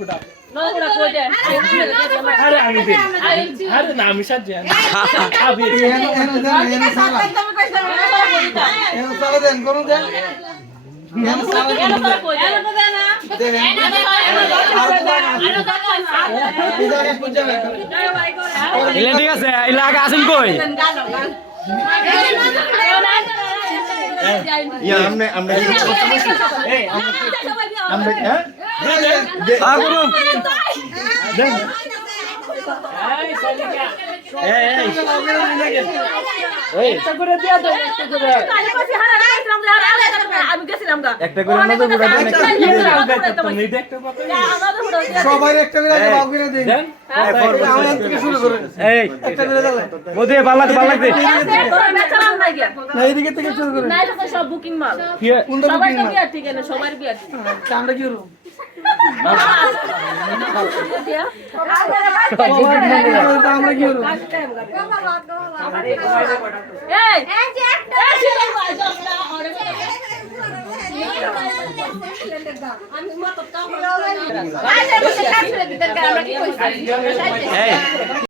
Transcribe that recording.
বুড়া নগুড়া কই দে আরে আমি দে আরে না আমি সাজে আবি এনো সালা দেন কোন দেন এনো সালা দেন কই দে না দেন ইদারে পূজা ইলা ঠিক আছে ইলা আগে আসেন কই ইয়া আমরা এই আমরা হ্যাঁ আগুন দেন এই সালিকা এই একটা করে দিয়া দাও একটা করে আমি গেছিলাম গা একটা করে নজর বুড়া দেন তুমি দেখতে পাবে সবাই একটা করে দাও করে দেন দেন আমরা থেকে শুরু করে এই একটা করে দাও মোদি ভালো লাগতে না এইদিকে থেকে শুরু করে সব বুকিং মাল কোনটা সবাই বুকিং তো বিয়া ঠিক আছে সবার বিয়া ঠিক আমরা কি করব আমরা কি করব এই আমি মত তো আমরা কি কইছি এই